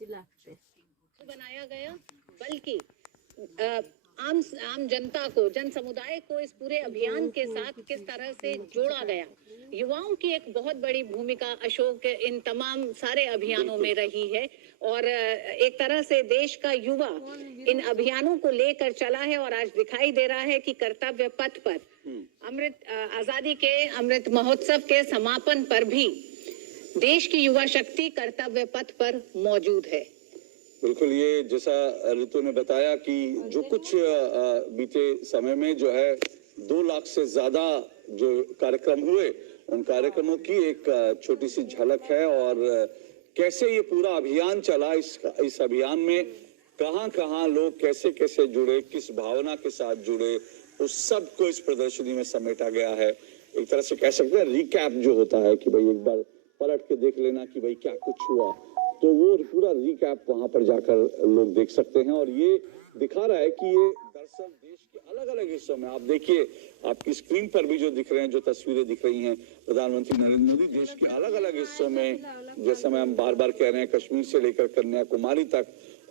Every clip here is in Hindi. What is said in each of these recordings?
बनाया गया, बल्कि आम जनता को, जन समुदाय को इस पूरे अभियान के साथ किस तरह से जोड़ा गया। युवाओं की एक बहुत बड़ी भूमिका अशोक इन तमाम सारे अभियानों में रही है और एक तरह से देश का युवा इन अभियानों को लेकर चला है और आज दिखाई दे रहा है कि कर्तव्य पथ पर आजादी के अमृत महोत्सव के समापन पर भी देश की युवा शक्ति कर्तव्य पथ पर मौजूद है। बिल्कुल, ये जैसा ऋतु ने बताया कि जो कुछ बीते समय में जो है 2 लाख से ज्यादा जो कार्यक्रम हुए, उन कार्यक्रमों की एक छोटी सी झलक है और कैसे ये पूरा अभियान चला। इस अभियान में कहां लोग कैसे कैसे जुड़े, किस भावना के साथ जुड़े, उस सब को इस प्रदर्शनी में समेटा गया है। एक तरह से कह सकते हैं रिकैप जो होता है कि भाई एक बार पलट के देख लेना कि भाई क्या कुछ हुआ, तो वो पूरा रिकैप वहां पर जाकर लोग देख सकते हैं। और ये दिखा रहा है कि ये दरअसल देश के अलग अलग हिस्सों में, आप देखिए आपकी स्क्रीन पर भी जो दिख रहे हैं, जो तस्वीरें दिख रही हैं, प्रधानमंत्री नरेंद्र मोदी देश के अलग अलग हिस्सों में, जैसे हम बार बार कह रहे हैं, कश्मीर से लेकर कन्याकुमारी तक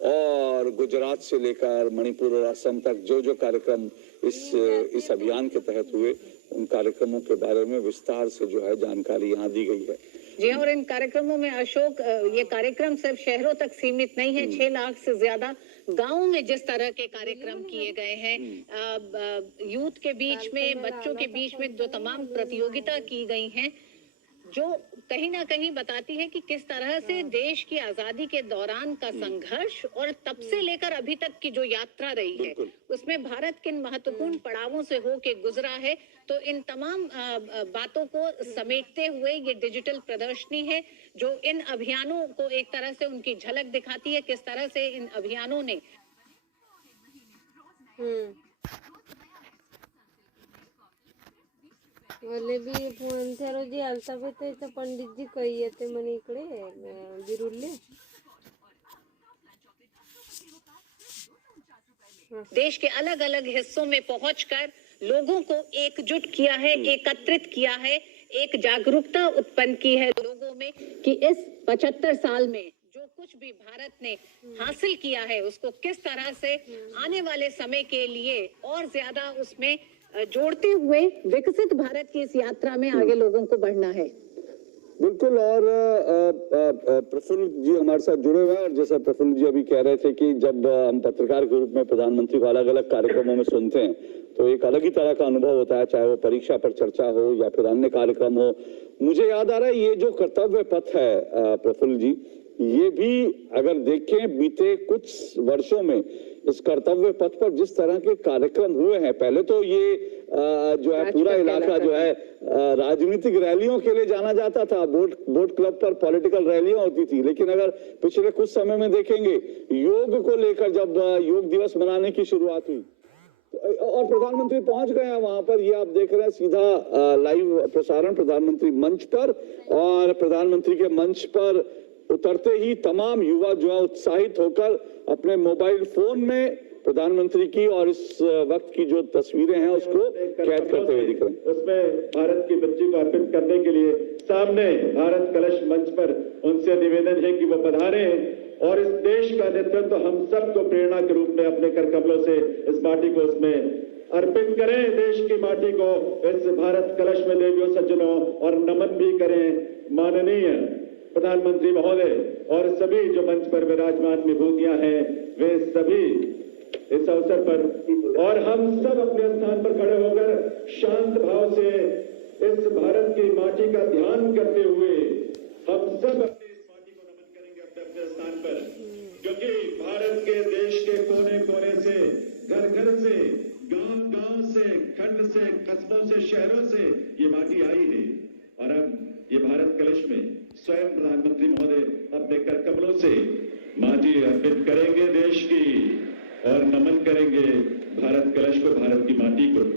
और गुजरात से लेकर मणिपुर और असम तक जो कार्यक्रम इस अभियान के तहत हुए, उन कार्यक्रमों के बारे में विस्तार से जो है जानकारी यहाँ दी गई है। जी, और इन कार्यक्रमों में अशोक, ये कार्यक्रम सिर्फ शहरों तक सीमित नहीं है। 6 लाख से ज्यादा गांवों में जिस तरह के कार्यक्रम किए गए हैं, यूथ के बीच में, बच्चों के बीच में जो तमाम प्रतियोगिता की गई हैं, जो कहीं ना कहीं बताती है कि किस तरह से देश की आजादी के दौरान का संघर्ष और तब से लेकर अभी तक की जो यात्रा रही है, उसमें भारत किन महत्वपूर्ण पड़ावों से होके गुजरा है। तो इन तमाम बातों को समेटते हुए ये डिजिटल प्रदर्शनी है जो इन अभियानों को एक तरह से उनकी झलक दिखाती है, किस तरह से इन अभियानों ने वाले भी फोन रोजी आलता भी तो पंडित जी कही येते मने इकडे बिरुल्ले देश के अलग अलग हिस्सों में पहुंचकर लोगों को एकजुट किया है, एकत्रित किया है, एक जागरूकता उत्पन्न की है लोगों में कि इस 75 साल में जो कुछ भी भारत ने हासिल किया है उसको किस तरह से आने वाले समय के लिए और ज्यादा उसमें जोड़ते हुए विकसित भारत की इस यात्रा में आगे लोगों को बढ़ना है। बिल्कुल, और प्रफुल्ल जी हमारे साथ जुड़े हुए हैं और जैसा प्रफुल्ल जी अभी कह रहे थे कि जब हम पत्रकार के रूप में प्रधानमंत्री को अलग अलग कार्यक्रमों में सुनते हैं तो एक अलग ही तरह का अनुभव होता है, चाहे वो परीक्षा पर चर्चा हो या फिर अन्य कार्यक्रम हो। मुझे याद आ रहा है ये जो कर्तव्य पथ है प्रफुल्ल जी, ये भी अगर देखें बीते कुछ वर्षों में इस कर्तव्य पथ पर जिस तरह के कार्यक्रम हुए हैं, पहले तो ये जो है पूरा इलाका जो है राजनीतिक रैलियों के लिए जाना जाता था, बोट क्लब पर पॉलिटिकल रैलियां होती थी। लेकिन अगर पिछले कुछ समय में देखेंगे, योग को लेकर जब योग दिवस मनाने की शुरुआत हुई और प्रधानमंत्री पहुंच गए हैं वहां पर, ये आप देख रहे हैं सीधा लाइव प्रसारण प्रधानमंत्री मंच पर, और प्रधानमंत्री के मंच पर उतरते ही तमाम युवा जो है उत्साहित होकर अपने मोबाइल फोन में प्रधानमंत्री की और इस वक्त की जो तस्वीरें हैं उसको कैद करते हुए दिख रहे हैं। उसमें भारत की बच्ची को अर्पित करने के लिए सामने भारत कलश मंच पर उनसे निवेदन है कि वो पधारे और इस देश का नेतृत्व हम सबको प्रेरणा के रूप में अपने कर कमलों से इस माटी को उसमें अर्पित करें, देश की माटी को इस भारत कलश में देवियों सज्जनों और नमन भी करें। माननीय प्रधानमंत्री महोदय और सभी जो मंच पर विराजमान विभूतियां हैं, वे सभी इस अवसर पर, और हम सब अपने स्थान पर खड़े होकर शांत भाव से इस भारत की माटी का ध्यान करते हुए हम सब अपनी इस माटी को नमन करेंगे अपने अपने स्थान पर, क्योंकि भारत के देश के कोने कोने से, घर घर से, गांव गांव से, खंड से, कस्बों से, शहरों से ये माटी आई है। और अब ये भारत कलश में स्वयं प्रधानमंत्री महोदय अपने कर कमलों से माटी अर्पित करेंगे देश की और नमन करेंगे भारत कलश को, भारत की माटी को।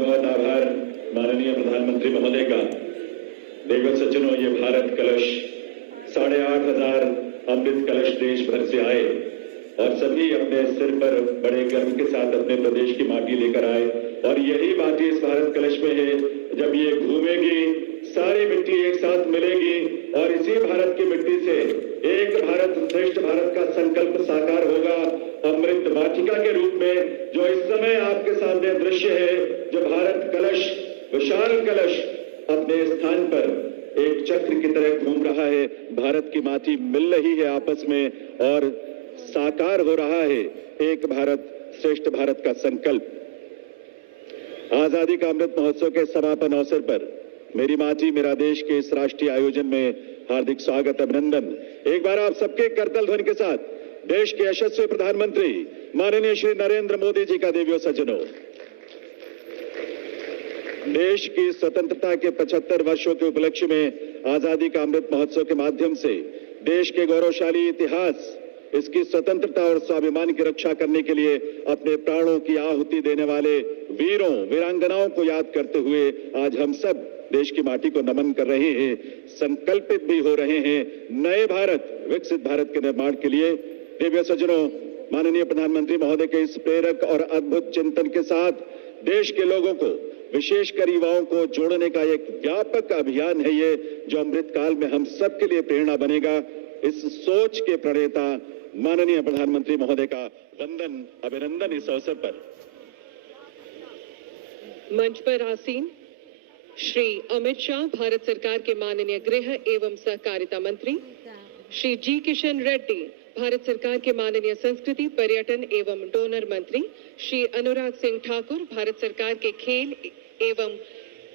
बहुत आभार माननीय प्रधानमंत्री महोदय का। देव सज्जनों, ये भारत कलश 8,500 अमृत कलश देश भर से आए और सभी अपने सिर पर बड़े गर्व के साथ अपने प्रदेश की माटी लेकर आए और यही माटी इस भारत कलश में है। जब ये घूमेगी सारी मिट्टी एक साथ मिलेगी और इसी भारत की मिट्टी से एक भारत श्रेष्ठ भारत का संकल्प साकार होगा अमृत वाटिका के रूप में, जो इस समय आपके सामने दृश्य है। जो भारत कलश, विशाल कलश अपने स्थान पर एक चक्र की तरह घूम रहा है। भारत की माटी मिल रही है आपस में और साकार हो रहा है एक भारत श्रेष्ठ भारत का संकल्प। आजादी का अमृत महोत्सव के समापन अवसर पर मेरी माटी मेरा देश के इस राष्ट्रीय आयोजन में हार्दिक स्वागत, अभिनंदन। एक बार आप सबके करतल ध्वनि के साथ देश के यशस्वी प्रधानमंत्री माननीय श्री नरेंद्र मोदी जी का देवियों सज्जनों। देश की स्वतंत्रता के 75 वर्षों के उपलक्ष्य में आजादी का अमृत महोत्सव के माध्यम से देश के गौरवशाली इतिहास, इसकी स्वतंत्रता और स्वाभिमान की रक्षा करने के लिए अपने प्राणों की आहुति देने वाले वीरों वीरांगनाओं को याद करते हुए आज हम सब देश की माटी को नमन कर रहे हैं, संकल्पित भी हो रहे हैं नए भारत, विकसित भारत के निर्माण के लिए। देवियों सज्जनों, माननीय प्रधानमंत्री महोदय के इस प्रेरक और अद्भुत चिंतन के साथ देश के लोगों को, विशेषकर युवाओं को जोड़ने का एक व्यापक अभियान है ये, जो अमृत काल में हम सबके लिए प्रेरणा बनेगा। इस सोच के प्रणेता माननीय प्रधानमंत्री महोदय का वंदन, अभिनंदन इस अवसर पर। मंच पर आसीन श्री अमित शाह, भारत सरकार के माननीय गृह एवं सहकारिता मंत्री, श्री जी किशन रेड्डी, भारत सरकार के माननीय संस्कृति, पर्यटन एवं डोनर मंत्री, श्री अनुराग सिंह ठाकुर, भारत सरकार के खेल एवं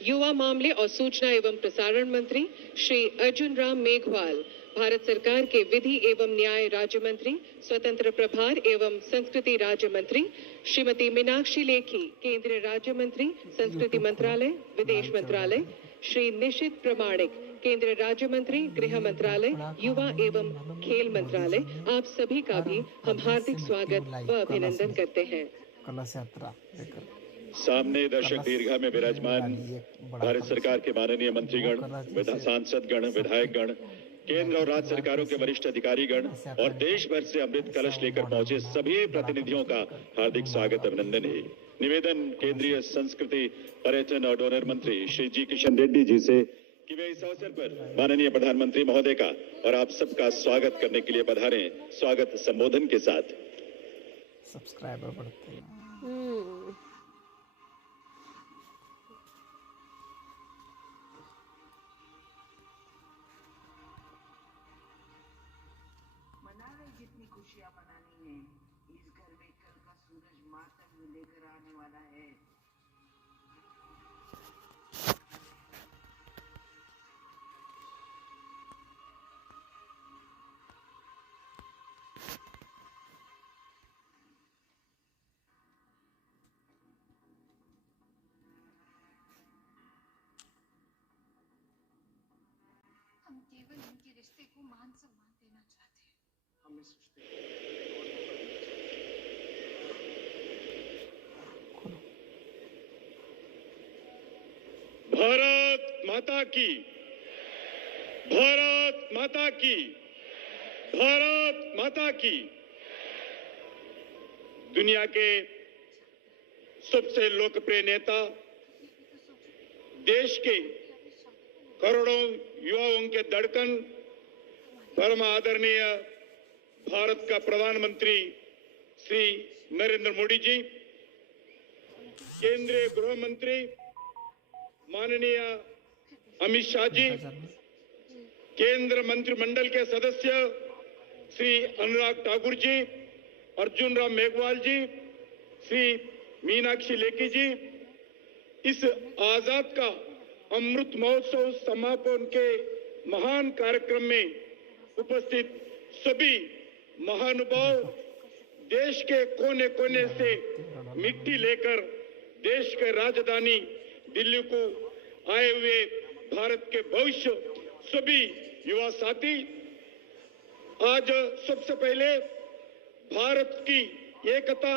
युवा मामले और सूचना एवं प्रसारण मंत्री, श्री अर्जुन राम मेघवाल, भारत सरकार के विधि एवं न्याय राज्य मंत्री, स्वतंत्र प्रभार एवं संस्कृति राज्य मंत्री, श्रीमती मीनाक्षी लेखी, केंद्रीय राज्य मंत्री, संस्कृति मंत्रालय, विदेश मंत्रालय, श्री निशित प्रमाणिक, केंद्रीय राज्य मंत्री, गृह मंत्रालय, युवा एवं खेल मंत्रालय, आप सभी का भी हम हार्दिक स्वागत व अभिनंदन करते हैं। कलश यात्रा लेकर सामने दर्शक दीर्घा में विराजमान भारत सरकार के माननीय मंत्रीगण, सांसदगण, विधायकगण, केंद्र और राज्य सरकारों के वरिष्ठ अधिकारीगण और देश भर से अमृत कलश लेकर पहुंचे सभी प्रतिनिधियों का हार्दिक स्वागत, अभिनंदन है। निवेदन केंद्रीय संस्कृति, पर्यटन और डोनर मंत्री श्री जी किशन रेड्डी जी से कि वे इस अवसर पर माननीय प्रधानमंत्री महोदय का और आप सबका स्वागत करने के लिए पधारें। स्वागत संबोधन के साथ। सब्सक्राइबर बढ़ते हैं। जितनी खुशियां मनानी है, इस घर में कल का सूरज मातम लेकर आने वाला है। हम केवल इनके रिश्ते को मान सम्मान देना चाहते हैं। हम इस रिश्ते भारत माता की, भारत माता की, भारत माता की। दुनिया के सबसे लोकप्रिय नेता, देश के करोड़ों युवाओं के धड़कन, परम आदरणीय भारत का प्रधानमंत्री श्री नरेंद्र मोदी जी, केंद्रीय गृह मंत्री माननीय अमित शाह जी, केंद्र मंत्रिमंडल के सदस्य श्री अनुराग ठाकुर जी, अर्जुन राम मेघवाल जी, श्री मीनाक्षी लेखी जी, इस आजाद का अमृत महोत्सव समापन के महान कार्यक्रम में उपस्थित सभी महानुभाव, देश के कोने कोने से मिट्टी लेकर देश के राजधानी दिल्ली को आए हुए भारत के भविष्य सभी युवा साथी, आज सबसे पहले भारत की एकता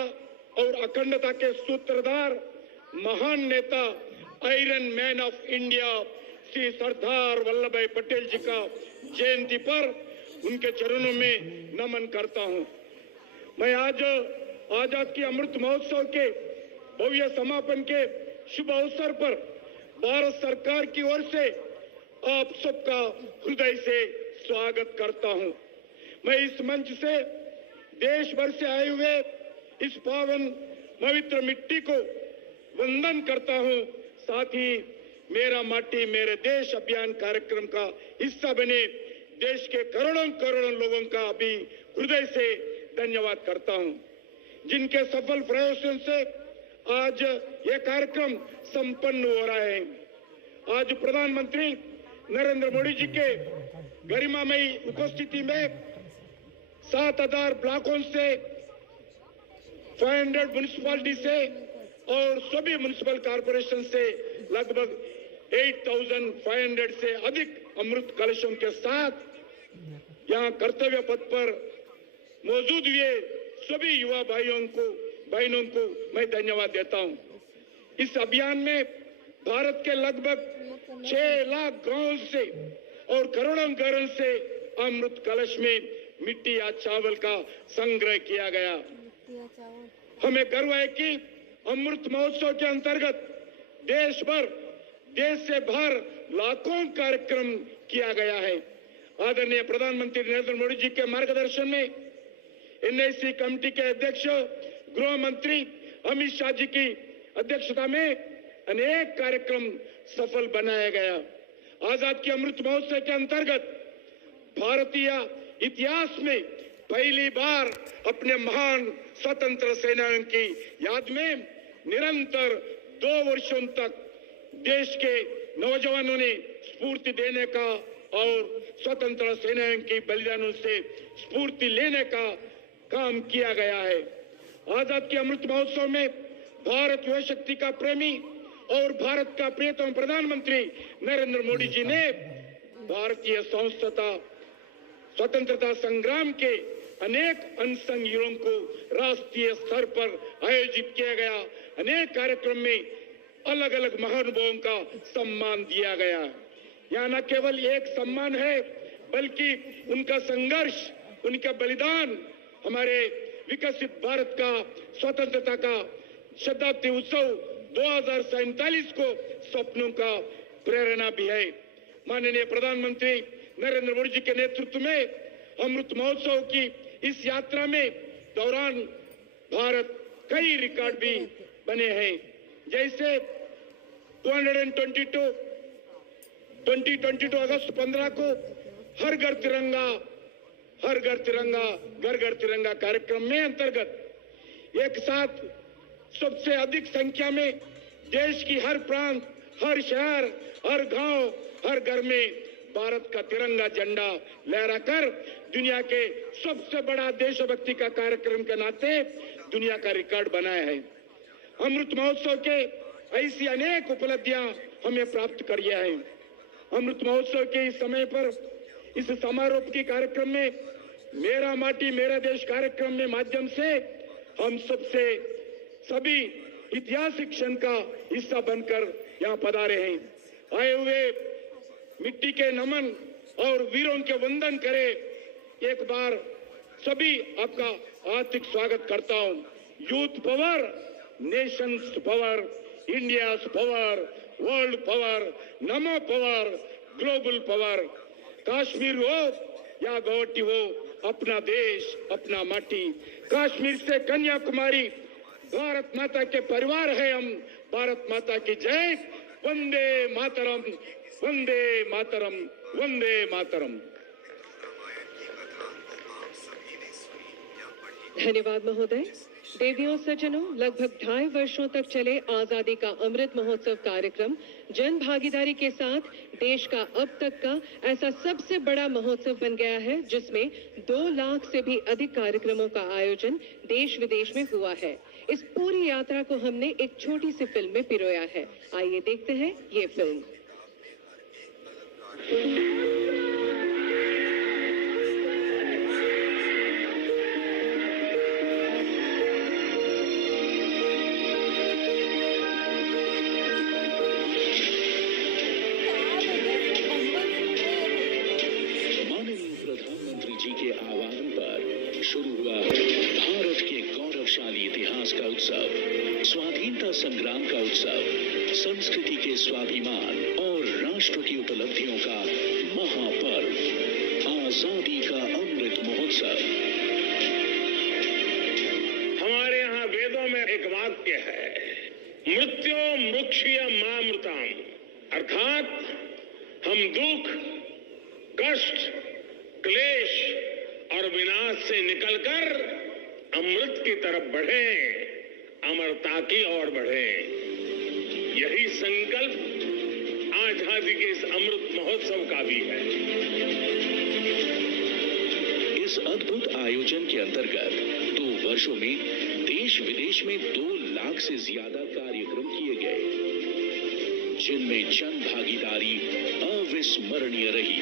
और अखंडता के सूत्रधार महान नेता iron man of India Shri Sardar Vallabhbhai Patel जी का जयंती पर उनके चरणों में नमन करता हूं। मैं आज आजाद की अमृत महोत्सव के भव्य समापन के शुभ अवसर पर भारत सरकार की ओर से आप सबका हृदय से स्वागत करता हूं। मैं इस मंच से देश भर से आए हुए इस पावन पवित्र मिट्टी को वंदन करता हूं। साथ ही मेरा माटी मेरे देश अभियान कार्यक्रम का हिस्सा बने देश के करोड़ों करोड़ों लोगों का भी हृदय से धन्यवाद करता हूं, जिनके सफल प्रयासों से आज यह कार्यक्रम संपन्न हो रहा है। आज प्रधानमंत्री नरेंद्र मोदी जी के गरिमामयी उपस्थिति में 7,000 ब्लॉकों से 500 म्युनिसिपैलिटी से और सभी म्युनिसिपल कॉर्पोरेशन से लगभग 8,500 से अधिक अमृत कलशों के साथ यहाँ कर्तव्य पथ पर मौजूद हुए सभी युवा बहनों को मैं धन्यवाद देता हूँ। इस अभियान में भारत के लगभग 6 लाख गांवों से और करोड़ों घरों से अमृत कलश में मिट्टी या चावल का संग्रह किया गया। हमें गर्व है कि अमृत महोत्सव के अंतर्गत देश से बाहर लाखों कार्यक्रम किया गया है। आदरणीय प्रधानमंत्री नरेंद्र मोदी जी के मार्गदर्शन में एनआईसी कमेटी के अध्यक्ष गृह मंत्री अमित शाह जी की अध्यक्षता में अनेक कार्यक्रम सफल बनाया गया। आजाद की अमृत महोत्सव के अंतर्गत भारतीय इतिहास में पहली बार अपने महान स्वतंत्र सेनानियों की याद में निरंतर 2 वर्षों तक देश के नौजवानों ने स्फूर्ति देने का और स्वतंत्र सेनानियों की बलिदानों से स्फूर्ति लेने का काम किया गया है। आजाद के अमृत महोत्सव में भारत युवा शक्ति का प्रेमी और भारत का प्रियतम प्रधानमंत्री नरेंद्र मोदी जी ने भारतीय स्वतंत्रता संग्राम के अनेक अनसंग हीरों को राष्ट्रीय स्तर पर आयोजित किया गया अनेक कार्यक्रम में अलग अलग महानुभावों का सम्मान दिया गया। यहाँ न केवल एक सम्मान है बल्कि उनका संघर्ष, उनका बलिदान हमारे विकसित भारत का स्वतंत्रता का शताब्दी उत्सव 2047 को सपनों का प्रेरणा भी है। माननीय प्रधानमंत्री नरेंद्र मोदी जी के नेतृत्व में अमृत महोत्सव की इस यात्रा में दौरान भारत कई रिकॉर्ड भी बने हैं, जैसे 2022 अगस्त 15 को हर घर तिरंगा कार्यक्रम में अंतर्गत एक साथ सबसे अधिक संख्या में देश की हर प्रांत, हर शहर, हर गांव, हर घर में भारत का तिरंगा झंडा लहराकर दुनिया के सबसे बड़ा देशभक्ति का कार्यक्रम के नाते दुनिया का रिकॉर्ड बनाया है। अमृत महोत्सव के ऐसी अनेक उपलब्धियां हमें प्राप्त करिया है। अमृत महोत्सव के इस समय पर इस समारोह की कार्यक्रम में मेरा माटी मेरा देश कार्यक्रम में माध्यम से हम सभी ऐतिहासिक क्षण का हिस्सा बनकर यहाँ पधारे हैं। आए हुए मिट्टी के नमन और वीरों के वंदन करे। एक बार सभी आपका हार्दिक स्वागत करता हूँ। Youth power, Nations power, India's power, world power, नमो पावर, ग्लोबल पावर। कश्मीर हो या गुवाहाटी हो, अपना देश, अपना माटी। कश्मीर से कन्याकुमारी भारत माता के परिवार है हम। भारत माता की जय। वंदे मातरम, वंदे मातरम, वंदे मातरम। धन्यवाद महोदय। देवियों सज्जनों, लगभग 2.5 वर्षों तक चले आजादी का अमृत महोत्सव कार्यक्रम जन भागीदारी के साथ देश का अब तक का ऐसा सबसे बड़ा महोत्सव बन गया है, जिसमें 2 लाख से भी अधिक कार्यक्रमों का आयोजन देश विदेश में हुआ है। इस पूरी यात्रा को हमने एक छोटी सी फिल्म में पिरोया है। आइए देखते हैं ये फिल्म। हम दुख, कष्ट, क्लेश और विनाश से निकलकर अमृत की तरफ बढ़ें, अमरता की ओर बढ़ें। यही संकल्प आजादी के इस अमृत महोत्सव का भी है। इस अद्भुत आयोजन के अंतर्गत 2 वर्षों में देश विदेश में 2 लाख से ज्यादा कार्यक्रम किए गए, जिनमें जन भागीदारी अविस्मरणीय रही।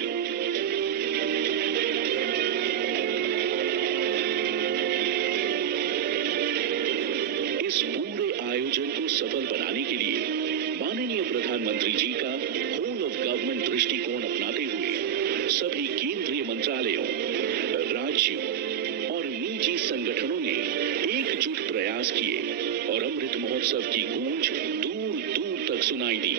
इस पूरे आयोजन को सफल बनाने के लिए माननीय प्रधानमंत्री जी का होल ऑफ गवर्नमेंट दृष्टिकोण अपनाते हुए सभी केंद्रीय मंत्रालयों, राज्यों और निजी संगठनों ने एकजुट प्रयास किए और अमृत महोत्सव की गूंज दूर दूर तक सुनाई दी।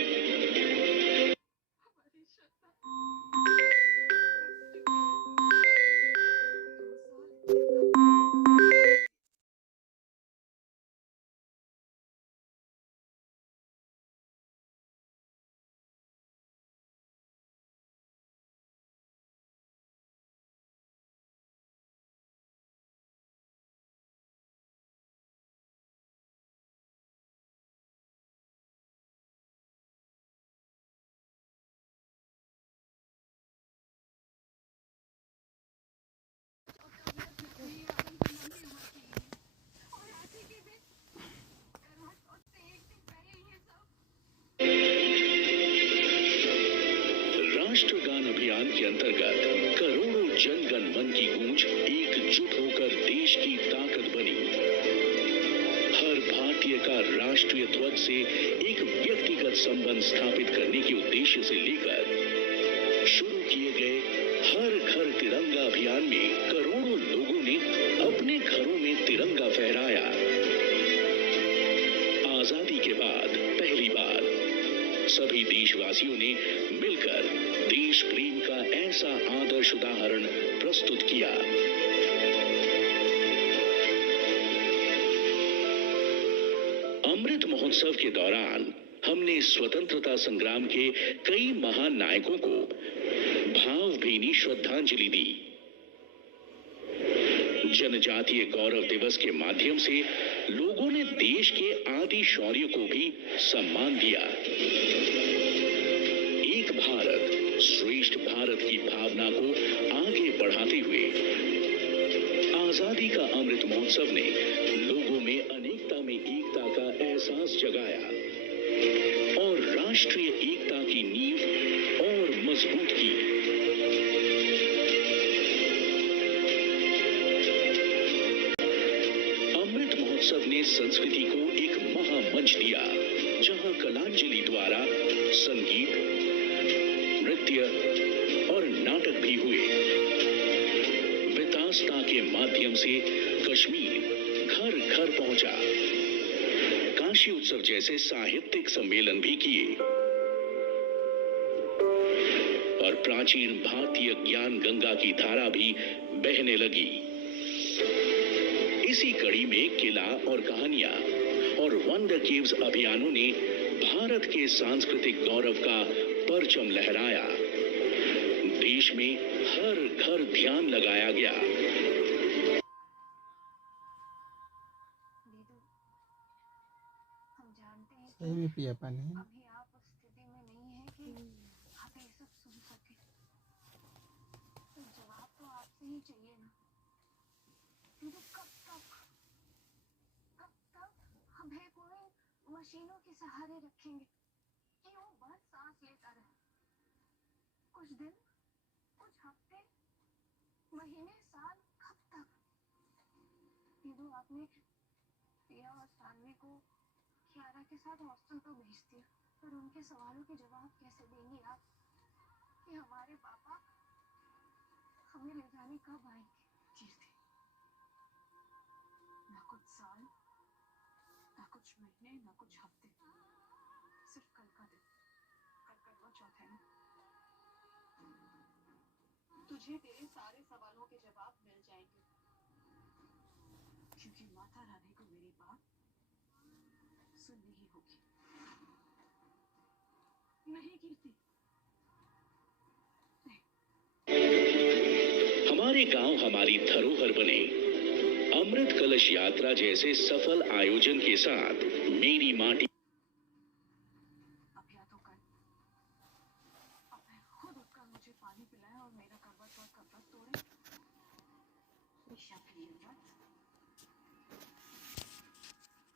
राष्ट्रगान अभियान के अंतर्गत करोड़ों जनगण मन की गूंज एकजुट होकर देश की ताकत बनी। हर भारतीय का राष्ट्रीय ध्वज से एक व्यक्तिगत संबंध स्थापित करने के उद्देश्य से लेकर शुरू किए गए हर घर तिरंगा अभियान में करोड़ों लोगों ने अपने घरों में तिरंगा फहराया। आजादी के बाद पहली बार सभी देशवासियों ने मिलकर देश प्रेम का ऐसा आदर्श उदाहरण प्रस्तुत किया। अमृत महोत्सव के दौरान हमने स्वतंत्रता संग्राम के कई महान नायकों को भावभीनी श्रद्धांजलि दी। जनजातीय गौरव दिवस के माध्यम से लोगों ने देश के आदि शौर्य को भी सम्मान दिया। एक भारत श्रेष्ठ भारत की भावना को आगे बढ़ाते हुए आजादी का अमृत महोत्सव ने लोगों में अनेकता में एकता का एहसास जगाया और राष्ट्रीय एकता की नींव और मजबूत की। अमृत महोत्सव ने संस्कृति को एक महामंच दिया, जहां कलांजलि द्वारा संगीत, नृत्य और नाटक भी हुए। वितास्ता के माध्यम से कश्मीर घर घर पहुंचा। काशी उत्सव जैसे साहित्यिक सम्मेलन भी किए और प्राचीन भारतीय ज्ञान गंगा की धारा भी बहने लगी। इसी कड़ी में किला और कहानियां और वंडर केव्स अभियानों ने भारत के सांस्कृतिक गौरव का परचम लहराया। देश में हर घर ध्यान लगाया गया। हम जानते हैं सही में पिया पानी है। अभी आप उस स्थिति में नहीं है कि आप ये सब सुन सके। तो जवाब तो आपसे ही चाहिए ना। दीदी कब तक हम है कोई मशीनों के सहारे रखेंगे कि वो बस सांस लेता रहे। कुछ दिन, कुछ हफ्ते, महीने, साल, कब तक? दीदू आपने पिया और सानवी को कियारा के साथ हॉस्टल तो भेज दिया, पर उनके सवालों के जवाब कैसे देंगी आप कि हमारे पापा हमें ले जाने कब आएंगे? कीर्ति, ना कुछ साल, ना कुछ महीने, ना कुछ हफ्ते, सिर्फ कल का दिन। कल करवा चौथ है ना। तुझे तेरे सारे सवालों के जवाब मिल जाएंगे, क्योंकि माता रानी को मेरी बात सुननी ही होगी। नहीं कीर्ति, हमारे गांव हमारी धरोहर बने। अमृत कलश यात्रा जैसे सफल आयोजन के साथ मेरी माटी अब या तो कल अब मैं खुद उठकर मुझे पानी पिलाए और मेरा करवा चौथ का व्रत तोड़े, या फिर ये व्रत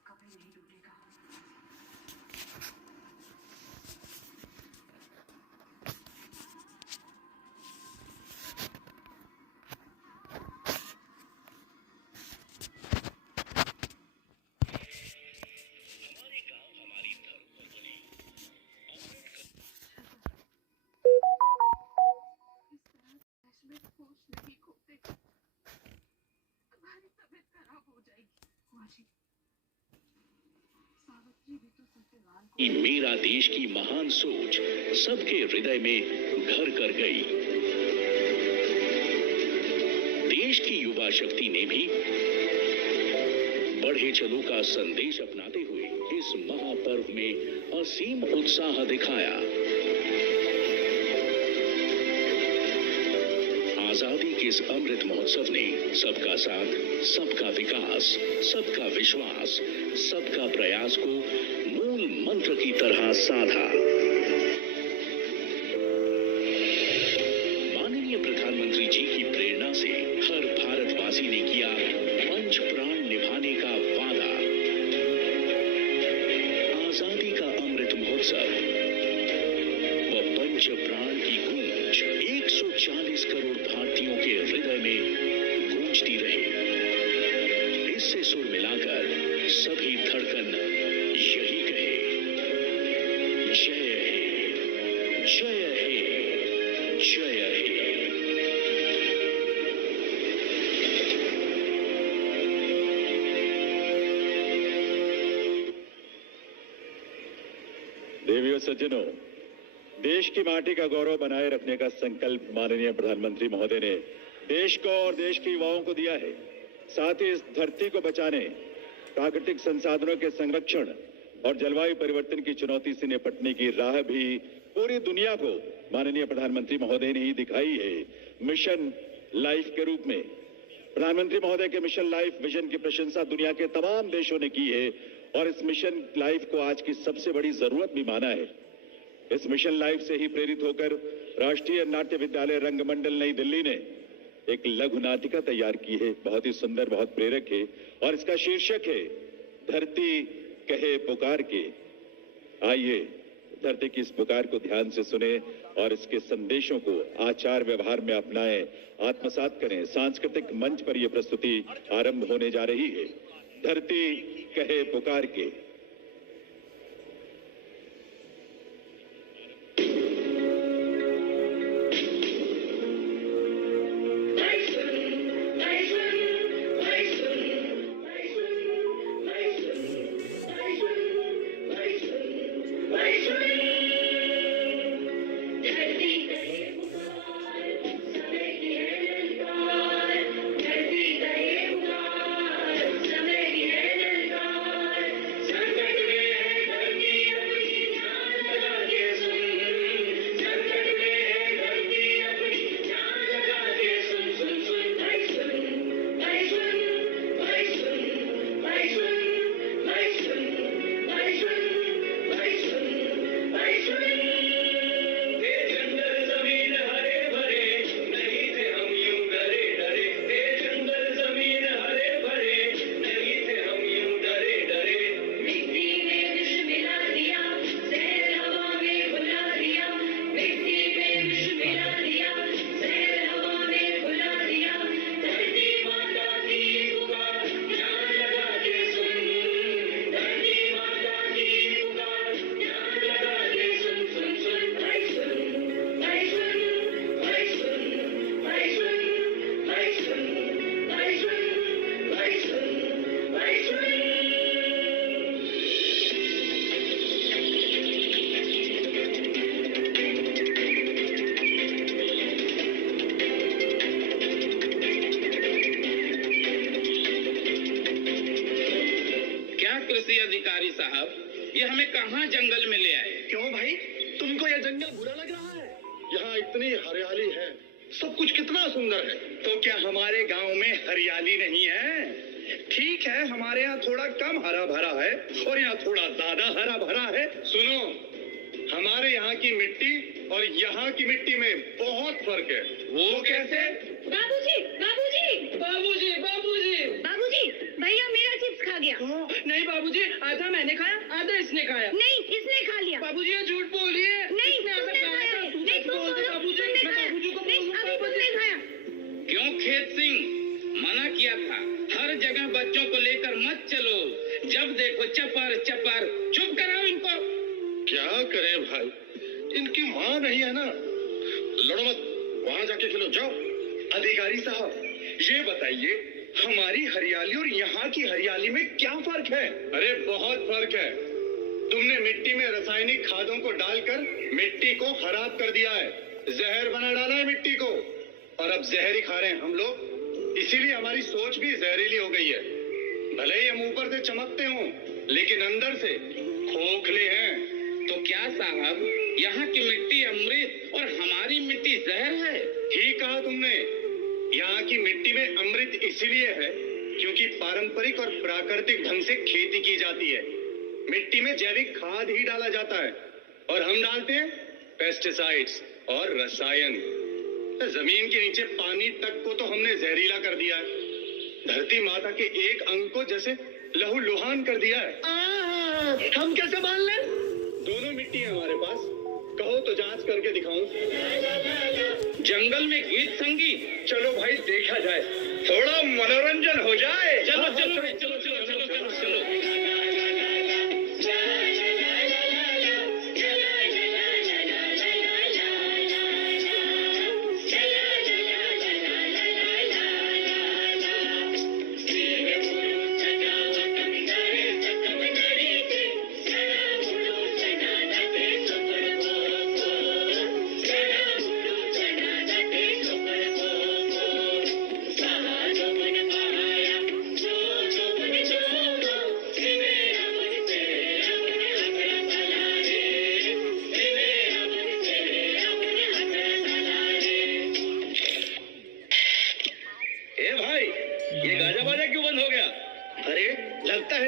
कभी नहीं टूटेगा। में होश नहीं खोते, तुम्हारी तबीयत खराब हो जाएगी। माजी, सावित्री भी तो सत्यवान को मेरा देश की महान सोच सबके हृदय में घर कर गई। देश की युवा शक्ति ने भी बढ़े चलो का संदेश अपनाते हुए इस महापर्व में असीम उत्साह दिखाया। आजादी के इस अमृत महोत्सव ने सबका साथ, सबका विकास, सबका विश्वास, सबका प्रयास को मूल मंत्र की तरह साधा। माननीय प्रधानमंत्री जी की प्रेरणा से हर भारतवासी ने किया पंच प्राण निभाने का वादा। आजादी का अमृत महोत्सव व पंच प्राण की गूंज 140 करोड़ भारतीयों के हृदय में गूंजती रही। इससे सुर मिलाकर सभी धड़कन यही कहे, जय हे, जय हे, जय हे। देवियों सज्जनों, देश की माटी का गौरव बनाए रखने का संकल्प माननीय प्रधानमंत्री महोदय ने देश को और देश के युवाओं को दिया है। साथ ही इस धरती को बचाने, प्राकृतिक संसाधनों के संरक्षण और जलवायु परिवर्तन की चुनौती से निपटने की राह भी पूरी दुनिया को माननीय प्रधानमंत्री महोदय ने ही दिखाई है। मिशन लाइफ के रूप में प्रधानमंत्री महोदय के मिशन लाइफ विजन की प्रशंसा दुनिया के तमाम देशों ने की है और इस मिशन लाइफ को आज की सबसे बड़ी जरूरत भी माना है। इस मिशन लाइफ से ही प्रेरित होकर राष्ट्रीय नाट्य विद्यालय रंगमंडल नई दिल्ली ने एक लघु नाटिका तैयार की है। बहुत ही सुंदर, बहुत प्रेरक है और इसका शीर्षक है धरती कहे पुकार के। आइए धरती की इस पुकार को ध्यान से सुने और इसके संदेशों को आचार व्यवहार में अपनाएं, आत्मसात करें। सांस्कृतिक मंच पर यह प्रस्तुति आरंभ होने जा रही है। धरती कहे पुकार के। अधिकारी साहब, ये हमें कहाँ जंगल में ले आए? क्यों भाई, तुमको यह जंगल बुरा लग रहा है? यहाँ इतनी हरियाली है, सब कुछ कितना सुंदर है। तो क्या हमारे गांव में हरियाली नहीं है? ठीक है, हमारे यहाँ थोड़ा कम हरा भरा है और यहाँ थोड़ा ज्यादा हरा भरा है। सुनो, हमारे यहाँ की मिट्टी और यहाँ की मिट्टी में बहुत फर्क है। वो कैसे? बाबूजी, बाबूजी, बाबूजी बाबूजी बाबूजी, भैया मेरा चिप्स खा गया। नहीं बाबूजी, आधा मैंने खाया, आधा इसने खाया। नहीं, इसने खा लिया। बाबूजी ये झूठ बोल रही है। नहीं, इसने आधा तुमने खाया खाया था, तुम नहीं, सच तुम बोल दे बोलो, बाबूजी। तुमने मैं खाया। बाबूजी को नहीं, बोलूंगा। अभी तुमने खाया। क्यों खेत सिंह, मना किया था, हर जगह बच्चों को लेकर मत चलो, जब देखो चपर चपर। चुप कराओ इनको। क्या करें भाई, इनकी माँ नहीं है ना। लड़ो मत, वहां जाके खेलो, जाओ। अधिकारी साहब, ये बताइए, हमारी हरियाली और यहाँ की हरियाली में क्या फर्क है? अरे बहुत फर्क है। तुमने मिट्टी में रासायनिक खादों को डालकर मिट्टी को खराब कर दिया है, जहर बना डाला है मिट्टी को, और अब जहर ही खा रहे हैं हम लोग। इसीलिए हमारी सोच भी जहरीली हो गई है। भले ही हम ऊपर से चमकते हों, लेकिन अंदर से खोखले हैं। तो क्या साहब, यहाँ की मिट्टी अमृत और हमारी मिट्टी जहर है? ठीक कहा तुमने। यहाँ की मिट्टी में अमृत इसीलिए है क्योंकि पारंपरिक और प्राकृतिक ढंग से खेती की जाती है। मिट्टी में जैविक खाद ही डाला जाता है और हम डालते हैं पेस्टिसाइड्स और रसायन। जमीन के नीचे पानी तक को तो हमने जहरीला कर दिया है। धरती माता के एक अंग को जैसे लहूलुहान कर दिया है। हम कैसे मान लें? दोनों मिट्टी है हमारे पास, कहो तो जांच करके दिखाऊं। जंगल में गीत संगीत। चलो भाई, देखा जाए, थोड़ा मनोरंजन हो जाए। चलो चलो चलो चलो चलो चलो चलो।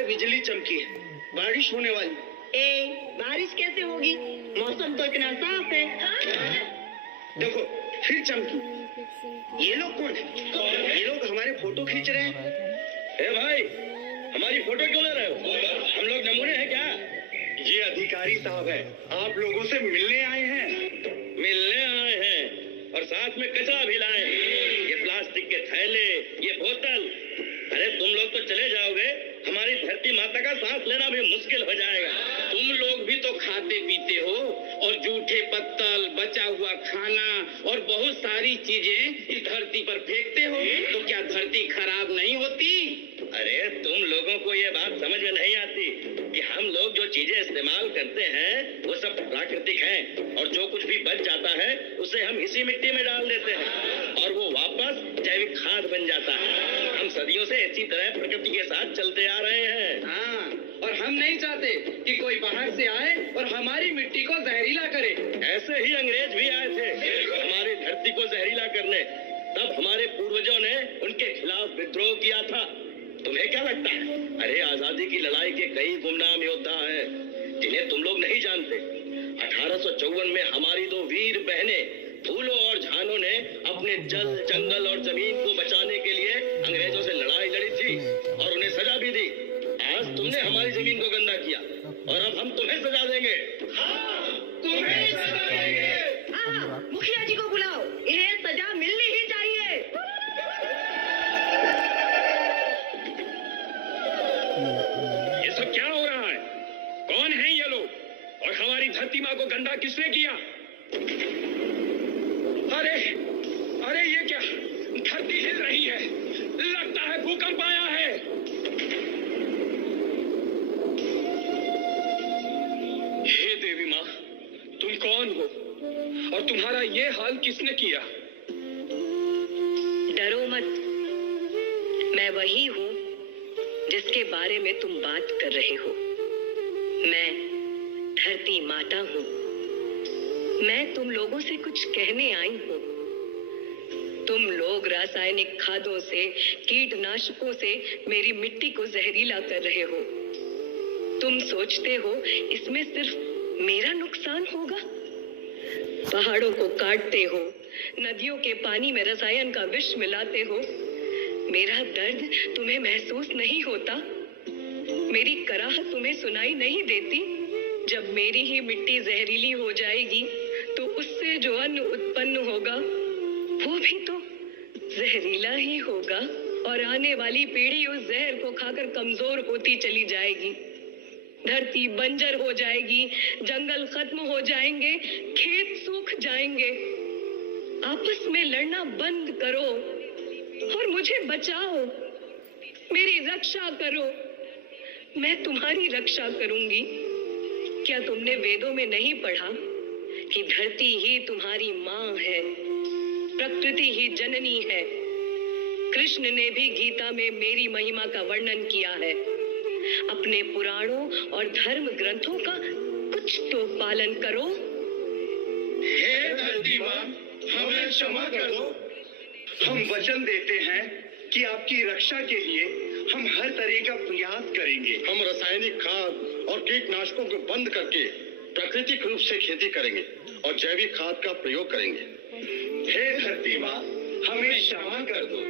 बिजली चमकी है, बारिश होने वाली। बारिश कैसे होगी? मौसम तो इतना साफ है। देखो फिर चमकी। ये लोग कौन है? ये लोग हमारे फोटो खींच रहे हैं। ए भाई, हमारी फोटो क्यों ले रहे हो? हम लोग नमूने हैं क्या? ये अधिकारी साहब है, आप लोगों से मिलने आए हैं। मिलने आए हैं और साथ में कचरा भी लाए। ये प्लास्टिक के थैले, ये बोतल। अरे तुम लोग तो चले जाओगे, हमारी धरती माता का सांस लेना भी मुश्किल हो जाएगा। तुम लोग भी तो खाते पीते हो और जूठे पत्तल, बचा हुआ खाना और बहुत सारी चीजें इस धरती पर फेंकते हो, तो क्या धरती खराब नहीं होती? अरे तुम लोगों को ये बात समझ में नहीं आती कि हम लोग जो चीजें इस्तेमाल करते हैं वो सब प्राकृतिक हैं और जो कुछ भी बच जाता है उसे हम इसी मिट्टी में डाल देते हैं और वो वापस जैविक खाद बन जाता है। हम सदियों से इसी तरह प्रकृति के साथ चलते आ रहे हैं। हाँ, और हम नहीं चाहते कि कोई बाहर से आए और हमारी मिट्टी को जहरीला करे। ऐसे ही अंग्रेज भी आए थे हमारी धरती को जहरीला करने, तब हमारे पूर्वजों ने उनके खिलाफ विद्रोह किया था। तुम्हें क्या लगता है? अरे आजादी की लड़ाई के कई गुमनाम योद्धा हैं जिन्हें तुम लोग नहीं जानते। 1854 में हमारी दो वीर बहनें फूलों और झानों ने अपने जल, जंगल और जमीन को बचाने के लिए अंग्रेजों से लड़ाई लड़ी थी और उन्हें सजा भी दी। आज तुमने हमारी जमीन को गंदा किया और अब हम तुम्हें सजा देंगे। हाँ, तुम्हें सजा देंगे। हाँ, मुखिया जी को बुलाओ, इन्हें सजा मिलनी ही चाहिए। ये सब क्या हो रहा है? कौन है ये लोग और हमारी धरती माँ को गंदा किसने किया? अरे अरे ये क्या, धरती हिल रही है, लगता है भूकंप आया है। हे देवी माँ, तुम कौन हो और तुम्हारा ये हाल किसने किया? डरो मत, मैं वही हूँ जिसके बारे में तुम बात कर रहे हो। मैं धरती माता हूँ। मैं तुम लोगों से कुछ कहने आई हूँ। तुम लोग रासायनिक खादों से, कीटनाशकों से मेरी मिट्टी को जहरीला कर रहे हो। तुम सोचते हो इसमें सिर्फ मेरा नुकसान होगा? पहाड़ों को काटते हो, नदियों के पानी में रसायन का विष मिलाते हो। मेरा दर्द तुम्हें महसूस नहीं होता? मेरी कराहत तुम्हें सुनाई नहीं देती? जब मेरी ही मिट्टी जहरीली हो जाएगी तो उससे जो अन्न उत्पन्न होगा वो भी तो जहरीला ही होगा, और आने वाली पीढ़ी उस जहर को खाकर कमजोर होती चली जाएगी। धरती बंजर हो जाएगी, जंगल खत्म हो जाएंगे, खेत सूख जाएंगे। आपस में लड़ना बंद करो और मुझे बचाओ, मेरी रक्षा करो। मैं तुम्हारी रक्षा करूंगी। क्या तुमने वेदों में नहीं पढ़ा कि धरती ही तुम्हारी माँ है, प्रकृति ही जननी है? कृष्ण ने भी गीता में मेरी महिमा का वर्णन किया है। अपने पुराणों और धर्म ग्रंथों का कुछ तो पालन करो। हे धरती माँ, हमें क्षमा कर दो। हम वचन देते हैं कि आपकी रक्षा के लिए हम हर तरह का प्रयास करेंगे। हम रासायनिक खाद और कीटनाशकों को बंद करके प्राकृतिक रूप से खेती करेंगे और जैविक खाद का प्रयोग करेंगे। हे धरती माँ, हमें क्षमा कर दो।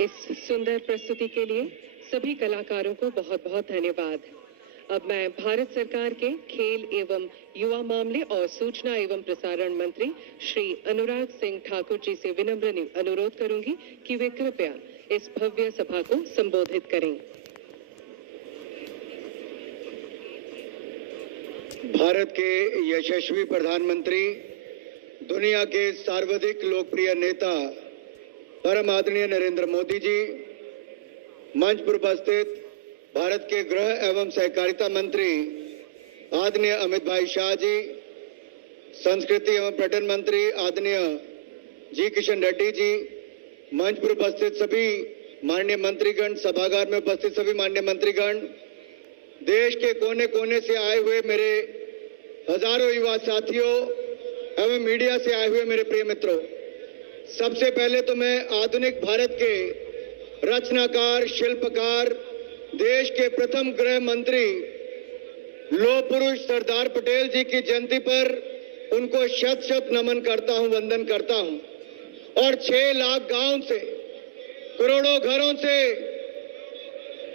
इस सुंदर प्रस्तुति के लिए सभी कलाकारों को बहुत बहुत धन्यवाद। अब मैं भारत सरकार के खेल एवं युवा मामले और सूचना एवं प्रसारण मंत्री श्री अनुराग सिंह ठाकुर जी से विनम्र अनुरोध करूंगी कि वे कृपया इस भव्य सभा को संबोधित करें। भारत के यशस्वी प्रधानमंत्री, दुनिया के सर्वाधिक लोकप्रिय नेता परम आदरणीय नरेंद्र मोदी जी, मंच पर उपस्थित भारत के गृह एवं सहकारिता मंत्री आदरणीय अमित भाई शाह जी, संस्कृति एवं पर्यटन मंत्री आदरणीय जी किशन रेड्डी जी, मंच पर उपस्थित सभी माननीय मंत्रीगण, सभागार में उपस्थित सभी माननीय मंत्रीगण, देश के कोने कोने से आए हुए मेरे हजारों युवा साथियों एवं मीडिया से आए हुए मेरे प्रिय मित्रों, सबसे पहले तो मैं आधुनिक भारत के रचनाकार, शिल्पकार, देश के प्रथम गृह मंत्री लौह पुरुष सरदार पटेल जी की जयंती पर उनको शत शत नमन करता हूं, वंदन करता हूं। और 6 लाख गांव से, करोड़ों घरों से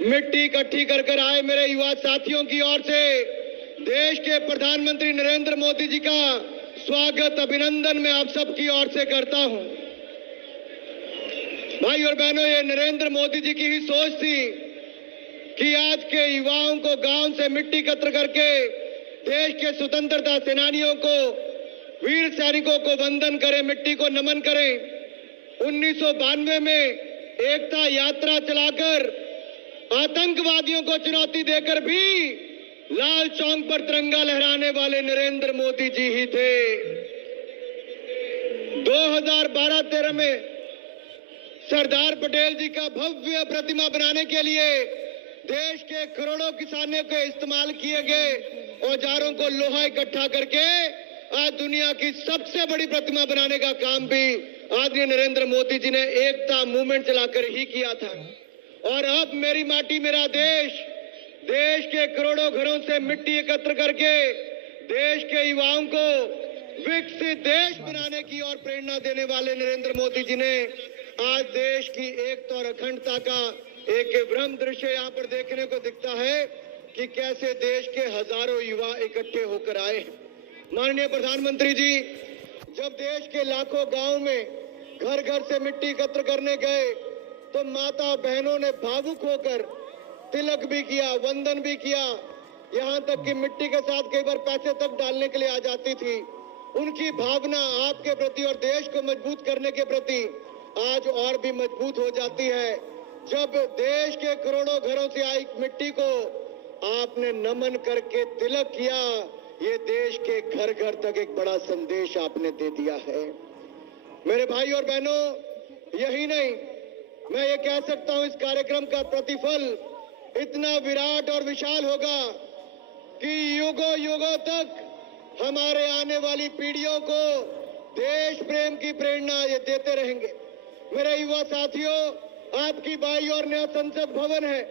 मिट्टी इकट्ठी कर कर आए मेरे युवा साथियों की ओर से देश के प्रधानमंत्री नरेंद्र मोदी जी का स्वागत, अभिनंदन मैं आप सबकी ओर से करता हूं। भाई और बहनों, ये नरेंद्र मोदी जी की ही सोच थी कि आज के युवाओं को गांव से मिट्टी एकत्र करके देश के स्वतंत्रता सेनानियों को, वीर सैनिकों को वंदन करें, मिट्टी को नमन करें। 1992 में एकता यात्रा चलाकर आतंकवादियों को चुनौती देकर भी लाल चौक पर तिरंगा लहराने वाले नरेंद्र मोदी जी ही थे। 2012-13 में सरदार पटेल जी का भव्य प्रतिमा बनाने के लिए देश के करोड़ों किसानों के इस्तेमाल किए गए औजारों को लोहा इकट्ठा करके आज दुनिया की सबसे बड़ी प्रतिमा बनाने का काम भी आदरणीय नरेंद्र मोदी जी ने एकता मूवमेंट चलाकर ही किया था। और अब मेरी माटी मेरा देश, देश के करोड़ों घरों से मिट्टी एकत्र करके देश के युवाओं को विकसित देश बनाने की और प्रेरणा देने वाले नरेंद्र मोदी जी ने आज देश की एकता और अखंडता का एक विभ्रम दृश्य यहाँ पर देखने को दिखता है कि कैसे देश के हजारों युवा इकट्ठे होकर आए। माननीय प्रधानमंत्री जी, जब देश के लाखों गांव में घर घर से मिट्टी एकत्र करने गए तो माता बहनों ने भावुक होकर तिलक भी किया, वंदन भी किया, यहाँ तक कि मिट्टी के साथ कई बार पैसे तक डालने के लिए आ जाती थी। उनकी भावना आपके प्रति और देश को मजबूत करने के प्रति आज और भी मजबूत हो जाती है जब देश के करोड़ों घरों से आई मिट्टी को आपने नमन करके तिलक किया। ये देश के घर घर तक एक बड़ा संदेश आपने दे दिया है। मेरे भाई और बहनों, यही नहीं, मैं ये कह सकता हूं इस कार्यक्रम का प्रतिफल इतना विराट और विशाल होगा कि युगों युगों तक हमारे आने वाली पीढ़ियों को देश प्रेम की प्रेरणा ये देते रहेंगे। मेरे युवा साथियों, आपकी बाई और नया संसद भवन है,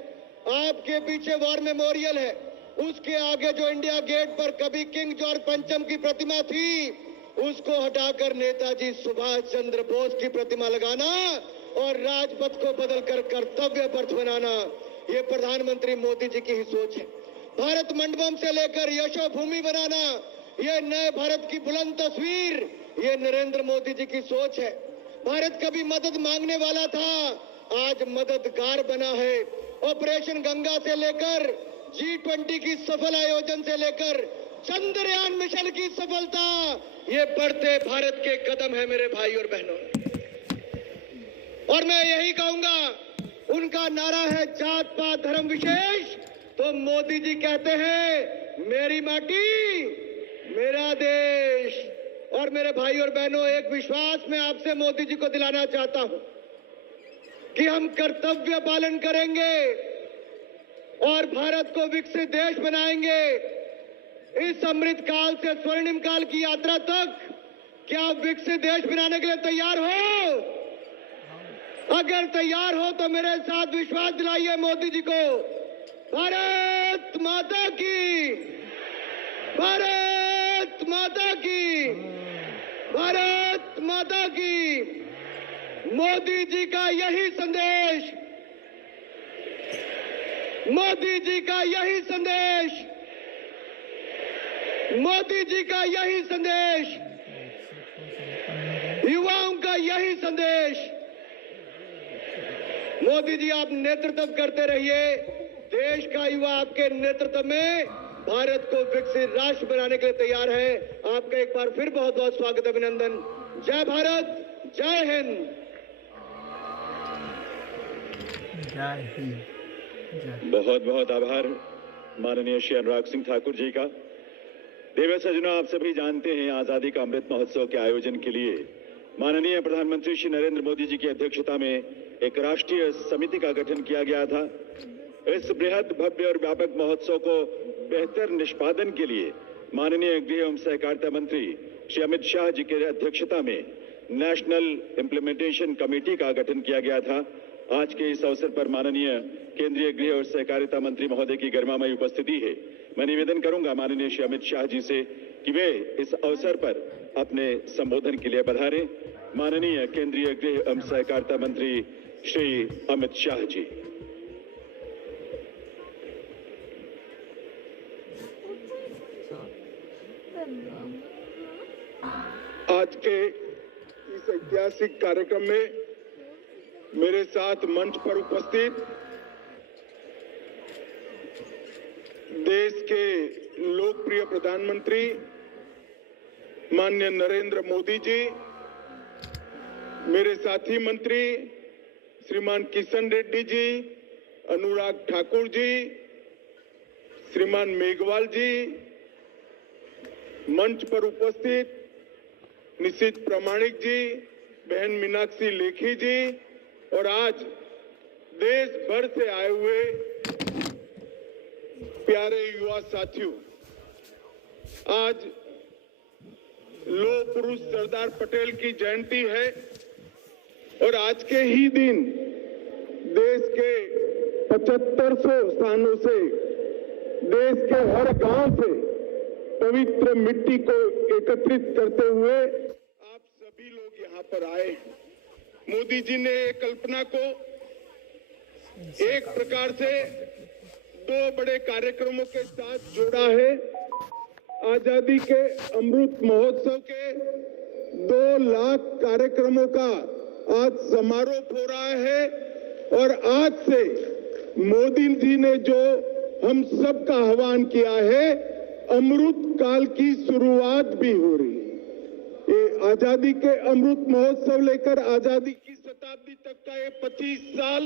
आपके पीछे वॉर मेमोरियल है, उसके आगे जो इंडिया गेट पर कभी किंग जॉर्ज पंचम की प्रतिमा थी उसको हटाकर नेताजी सुभाष चंद्र बोस की प्रतिमा लगाना और राजपथ को बदलकर कर्तव्य पथ बनाना, ये प्रधानमंत्री मोदी जी की ही सोच है। भारत मंडपम से लेकर यशो भूमि बनाना, ये नए भारत की बुलंद तस्वीर, ये नरेंद्र मोदी जी की सोच है। भारत कभी मदद मांगने वाला था, आज मददगार बना है। ऑपरेशन गंगा से लेकर G20 की सफल आयोजन से लेकर चंद्रयान मिशन की सफलता, ये बढ़ते भारत के कदम है मेरे भाई और बहनों। और मैं यही कहूंगा, उनका नारा है जात पात धर्म विशेष, तो मोदी जी कहते हैं मेरी माटी मेरा देश। और मेरे भाई और बहनों, एक विश्वास मैं आपसे मोदी जी को दिलाना चाहता हूं कि हम कर्तव्य पालन करेंगे और भारत को विकसित देश बनाएंगे। इस अमृत काल से स्वर्णिम काल की यात्रा तक क्या आप विकसित देश बनाने के लिए तैयार हो? अगर तैयार हो तो मेरे साथ विश्वास दिलाइए मोदी जी को। भारत माता की, भारत माता की, भारत माता की। मोदी जी का यही संदेश, मोदी जी का यही संदेश, मोदी जी का यही संदेश, युवाओं का यही संदेश। मोदी जी, आप नेतृत्व करते रहिए। देश का युवा आपके नेतृत्व में भारत को विकसित राष्ट्र बनाने के लिए तैयार है। आपका एक बार फिर बहुत बहुत स्वागत, अभिनंदन। जय भारत, जय हिंद। जय हिंद। बहुत बहुत आभार माननीय श्री अनुराग सिंह ठाकुर जी का। देव सज्जनों, आप सभी जानते हैं आजादी का अमृत महोत्सव के आयोजन के लिए माननीय प्रधानमंत्री श्री नरेंद्र मोदी जी की अध्यक्षता में एक राष्ट्रीय समिति का गठन किया गया था। इस बृहद भव्य और व्यापक महोत्सव को बेहतर निष्पादन के लिए माननीय गृह एवं सहकारिता मंत्री श्री अमित शाह जी की अध्यक्षता में नेशनल इम्प्लीमेंटेशन कमेटी का गठन किया गया था। आज के इस अवसर पर माननीय केंद्रीय गृह और सहकारिता मंत्री महोदय की गरिमामयी उपस्थिति है। मैं निवेदन करूंगा माननीय श्री अमित शाह जी से कि वे इस अवसर पर अपने संबोधन के लिए पधारें। माननीय केंद्रीय गृह एवं सहकारिता मंत्री श्री अमित शाह जी। आज के इस ऐतिहासिक कार्यक्रम में मेरे साथ मंच पर उपस्थित देश के लोकप्रिय प्रधानमंत्री माननीय नरेंद्र मोदी जी, मेरे साथी मंत्री श्रीमान किशन रेड्डी जी, अनुराग ठाकुर जी, श्रीमान मेघवाल जी, मंच पर उपस्थित निशित प्रामाणिक जी, बहन मीनाक्षी लेखी जी और आज देश भर से आए हुए प्यारे युवा साथियों, आज लौह पुरुष सरदार पटेल की जयंती है और आज के ही दिन देश के 7500 स्थानों से, देश के हर गांव से पवित्र मिट्टी को एकत्रित करते हुए आप सभी लोग यहाँ पर आए। मोदी जी ने कल्पना को एक प्रकार से दो बड़े कार्यक्रमों के साथ जोड़ा है। आजादी के अमृत महोत्सव के 2 लाख कार्यक्रमों का आज समारोह हो रहा है और आज से मोदी जी ने जो हम सब का आह्वान किया है, अमृत काल की शुरुआत भी हो रही है। ये आजादी के अमृत महोत्सव लेकर आजादी की शताब्दी तक का ये 25 साल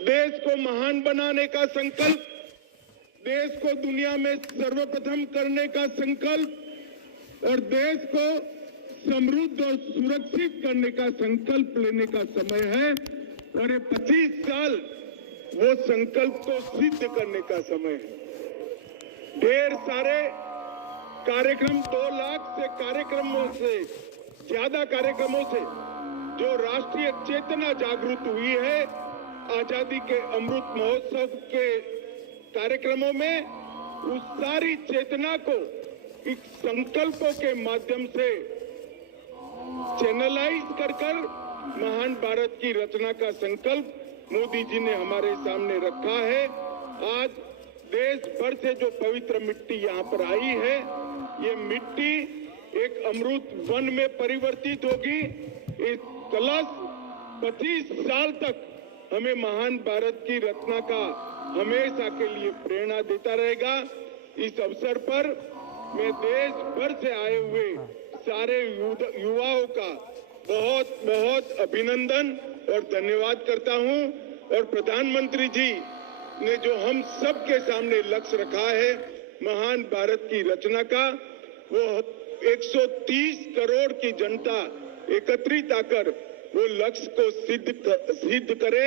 देश को महान बनाने का संकल्प, देश को दुनिया में सर्वप्रथम करने का संकल्प और देश को समृद्ध और सुरक्षित करने का संकल्प लेने का समय है और ये 25 साल वो संकल्प को सिद्ध करने का समय है। ढेर सारे कार्यक्रम, 2 लाख से कार्यक्रमों से ज्यादा कार्यक्रमों से जो राष्ट्रीय चेतना जागृत हुई है, आजादी के अमृत महोत्सव के कार्यक्रमों में उस सारी चेतना को एक संकल्पों के माध्यम से चैनलाइज कर महान भारत की रचना का संकल्प मोदी जी ने हमारे सामने रखा है। आज देश भर से जो पवित्र मिट्टी यहाँ पर आई है, ये मिट्टी एक अमृत वन में परिवर्तित होगी। इस कलश 25 साल तक हमें महान भारत की रचना का हमेशा के लिए प्रेरणा देता रहेगा। इस अवसर पर मैं देश भर से आए हुए सारे युवाओं का बहुत बहुत अभिनंदन और धन्यवाद करता हूं और प्रधानमंत्री जी ने जो हम सबके सामने लक्ष्य रखा है महान भारत की रचना का, वो 130 करोड़ की जनता एकत्रित आकर वो लक्ष्य को सिद्ध करे,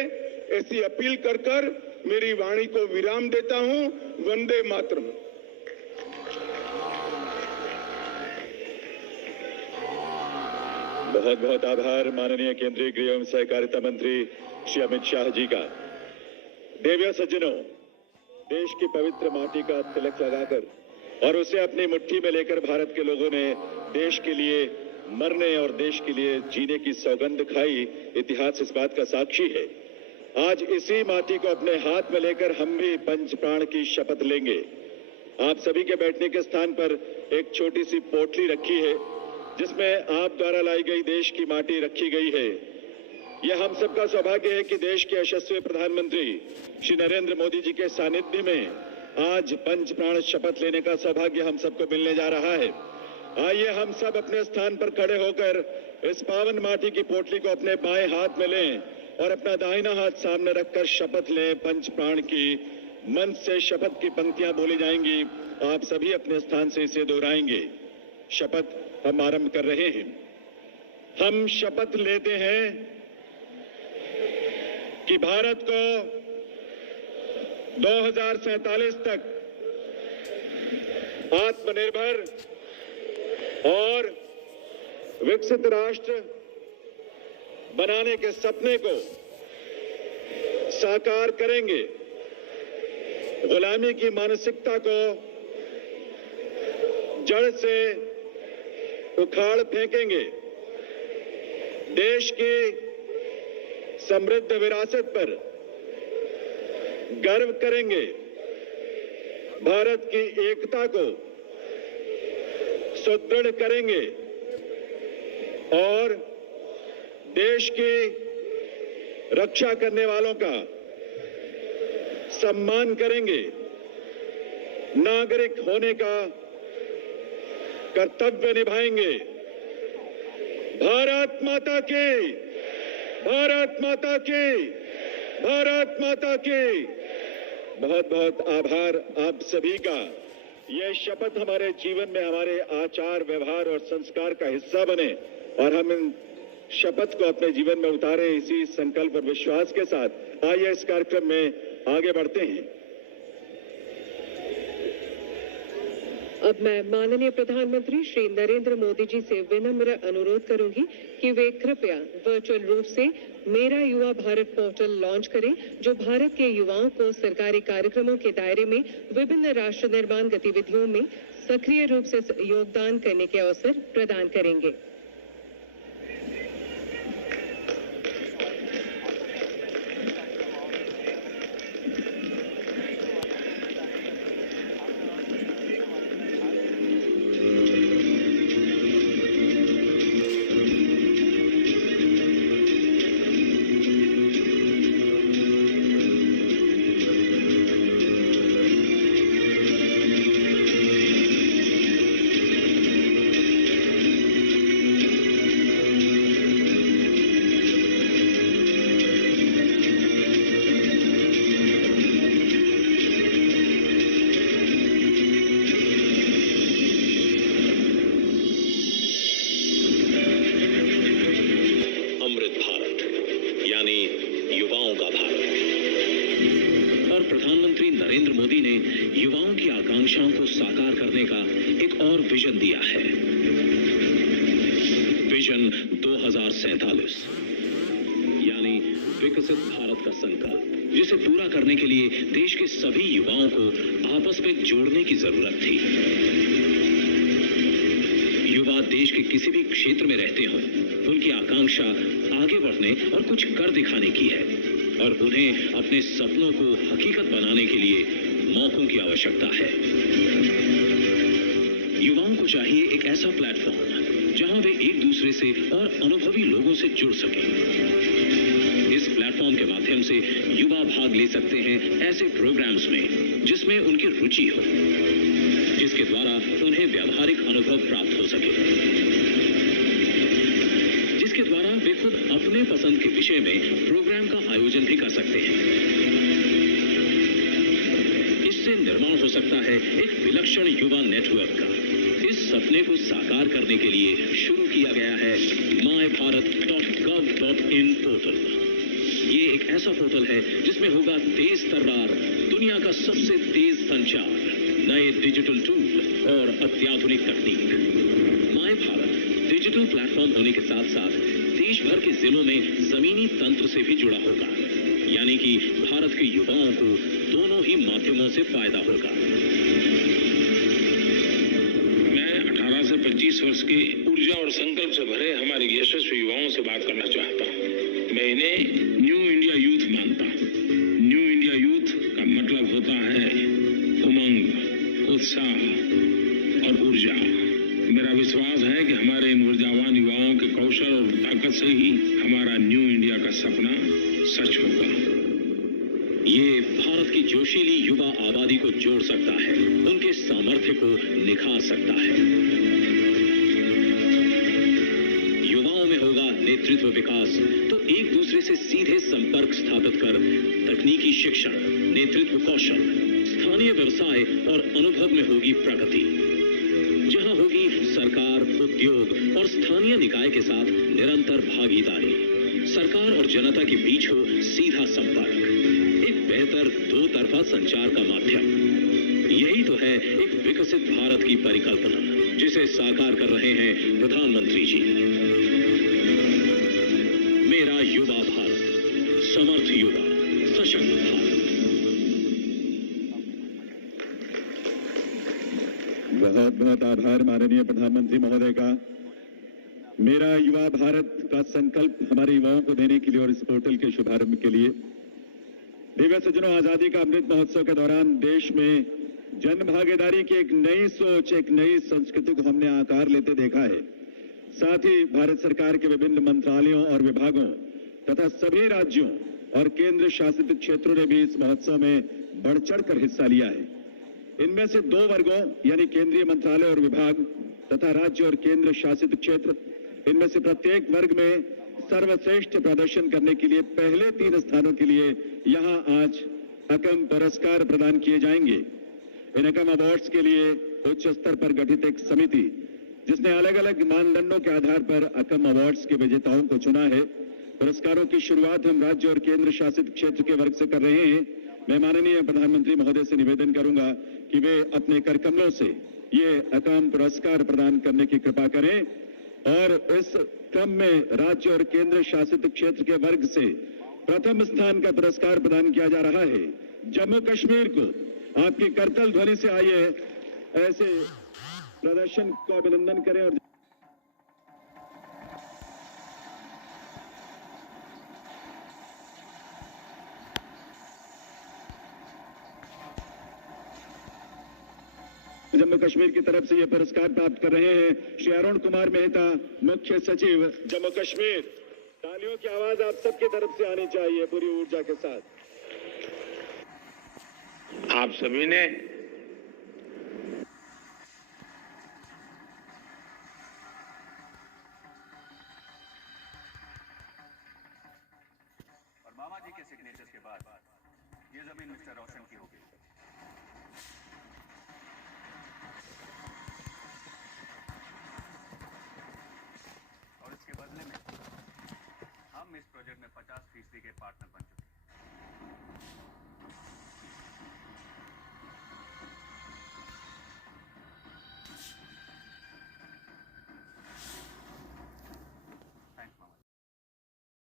ऐसी अपील कर मेरी वाणी को विराम देता हूं। वंदे मातरम। बहुत बहुत आभार माननीय केंद्रीय गृह एवं सहकारिता मंत्री श्री अमित शाह जी का। देवियों सज्जनों, देश की पवित्र माटी का तिलक लगाकर और उसे अपनी मुट्ठी में लेकर भारत के लोगों ने देश के लिए मरने और देश के लिए जीने की सौगंध खाई। इतिहास इस बात का साक्षी है। आज इसी माटी को अपने हाथ में लेकर हम भी पंच प्राण की शपथ लेंगे। आप सभी के बैठने के स्थान पर एक छोटी सी पोटली रखी है जिसमें आप द्वारा लाई गई देश की माटी रखी गई है। यह हम सबका सौभाग्य है कि देश के यशस्वी प्रधानमंत्री श्री नरेंद्र मोदी जी के सानिध्य में आज पंच प्राण शपथ लेने का सौभाग्य हम सबको मिलने जा रहा है। आइए हम सब अपने स्थान पर खड़े होकर इस पावन माटी की पोटली को अपने बाएं हाथ में लें और अपना दाहिना हाथ सामने रखकर शपथ लें पंच प्राण की। मंच से शपथ की पंक्तियां बोली जाएंगी, आप सभी अपने स्थान से इसे दोहराएंगे। शपथ हम आरंभ कर रहे हैं। हम शपथ लेते हैं कि भारत को 2047 तक आत्मनिर्भर और विकसित राष्ट्र बनाने के सपने को साकार करेंगे। गुलामी की मानसिकता को जड़ से उखाड़ फेंकेंगे। देश की समृद्ध विरासत पर गर्व करेंगे। भारत की एकता को सुदृढ़ करेंगे और देश की रक्षा करने वालों का सम्मान करेंगे, नागरिक होने का कर्तव्य निभाएंगे। भारत माता की, भारत माता की, भारत माता की। बहुत बहुत आभार आप सभी का। यह शपथ हमारे जीवन में हमारे आचार, व्यवहार और संस्कार का हिस्सा बने और हम इन शपथ को अपने जीवन में उतारें। इसी संकल्प और विश्वास के साथ आइए इस कार्यक्रम में आगे बढ़ते हैं। अब मैं माननीय प्रधानमंत्री श्री नरेंद्र मोदी जी से विनम्र अनुरोध करूंगी कि वे कृपया वर्चुअल रूप से मेरा युवा भारत पोर्टल लॉन्च करें, जो भारत के युवाओं को सरकारी कार्यक्रमों के दायरे में विभिन्न राष्ट्र निर्माण गतिविधियों में सक्रिय रूप से योगदान करने के अवसर प्रदान करेंगे। अपने सपनों को हकीकत बनाने के लिए मौकों की आवश्यकता है। युवाओं को चाहिए एक ऐसा प्लेटफॉर्म जहां वे एक दूसरे से और अनुभवी लोगों से जुड़ सकें। इस प्लेटफॉर्म के माध्यम से युवा भाग ले सकते हैं ऐसे प्रोग्राम्स में जिसमें उनकी रुचि हो, जिसके द्वारा उन्हें व्यावहारिक अनुभव प्राप्त हो सके, जिसके द्वारा वे खुद अपने पसंद के विषय में प्रोग्राम का आयोजन भी कर सकते हैं। इससे निर्माण हो सकता है एक विलक्षण युवा नेटवर्क का। इस सपने को साकार करने के लिए शुरू किया गया है mybharat.gov.in पोर्टल। ये एक ऐसा पोर्टल है जिसमें होगा तेज तर्रार दुनिया का सबसे तेज संचार, नए डिजिटल टूल और अत्याधुनिक तकनीक। माय भारत डिजिटल प्लेटफॉर्म होने के साथ साथ देश भर के जिलों में जमीनी तंत्र से भी जुड़ा होगा, यानी कि भारत के युवाओं को दोनों ही माध्यमों से फायदा होगा। मैं 18 से 25 वर्ष के ऊर्जा और संकल्प से भरे हमारे यशस्वी युवाओं से बात करना चाहता हूँ। मैं इन्हें न्यू इंडिया यूथ मानता हूँ। न्यू इंडिया यूथ का मतलब होता है उमंग, उत्साह और ऊर्जा। मेरा विश्वास है कि हमारे इन ऊर्जावान युवाओं के कौशल और ताकत से ही हमारा न्यू इंडिया का सपना सच होगा। ये भारत की जोशीली युवा आबादी को जोड़ सकता है, उनके सामर्थ्य को निखार सकता है। युवाओं में होगा नेतृत्व विकास, तो एक दूसरे से सीधे संपर्क स्थापित कर तकनीकी शिक्षण, नेतृत्व कौशल, स्थानीय व्यवसाय और अनुभव में होगी प्रगति। जहां होगी सरकार, उद्योग और स्थानीय निकाय के साथ निरंतर भागीदारी। सरकार और जनता के बीच हो सीधा संपर्क, एक बेहतर दो तरफा संचार का माध्यम। यही तो है एक विकसित भारत की परिकल्पना, जिसे साकार कर रहे हैं प्रधानमंत्री जी। मेरा युवा भारत, समर्थ युवा, सशक्त भारत। बहुत बहुत आभार माननीय प्रधानमंत्री महोदय का। मेरा युवा भारत का संकल्प हमारे युवाओं को देने के लिए और इस पोर्टल के शुभारंभ के लिए। दिव्य सज्जनों, आजादी का अमृत महोत्सव के दौरान देश में जन भागीदारी की एक नई सोच, एक नई संस्कृति को हमने आकार लेते देखा है। साथ ही भारत सरकार के विभिन्न मंत्रालयों और विभागों तथा सभी राज्यों और केंद्र शासित क्षेत्रों ने भी इस महोत्सव में बढ़ चढ़कर हिस्सा लिया है। इनमें से 2 वर्गों यानी केंद्रीय मंत्रालय और विभाग तथा राज्य और केंद्र शासित क्षेत्र, इनमें से प्रत्येक वर्ग में सर्वश्रेष्ठ प्रदर्शन करने के लिए पहले 3 स्थानों के लिए यहां आज अकम पुरस्कार प्रदान किए जाएंगे। इन अकम अवार्ड्स के लिए उच्च स्तर पर गठित एक समिति, जिसने अलग अलग मानदंडों के आधार पर अकम अवार्ड्स के विजेताओं को चुना है। पुरस्कारों की शुरुआत हम राज्य और केंद्र शासित क्षेत्र के वर्ग से कर रहे हैं। मैं माननीय प्रधानमंत्री महोदय से निवेदन करूंगा कि वे अपने कर कमलों से ये अकम पुरस्कार प्रदान करने की कृपा करें। और इस क्रम में राज्य और केंद्र शासित क्षेत्र के वर्ग से प्रथम स्थान का पुरस्कार प्रदान किया जा रहा है जम्मू कश्मीर को। आपकी करतल ध्वनि से आइए ऐसे प्रदर्शन को अभिनंदन करें। और जम्मू कश्मीर की तरफ से ये पुरस्कार प्राप्त कर रहे हैं श्री अरुण कुमार मेहता, मुख्य सचिव जम्मू कश्मीर। तालियों की आवाज आप सबकी तरफ से आनी चाहिए पूरी ऊर्जा के साथ। आप सभी ने और मामा जी के सिग्नेचर के बाद ये जमीन मिस्टर रोशन की होगी। और इसके बदले में हम इस प्रोजेक्ट में 50% के पार्टनर बन चुके हैं।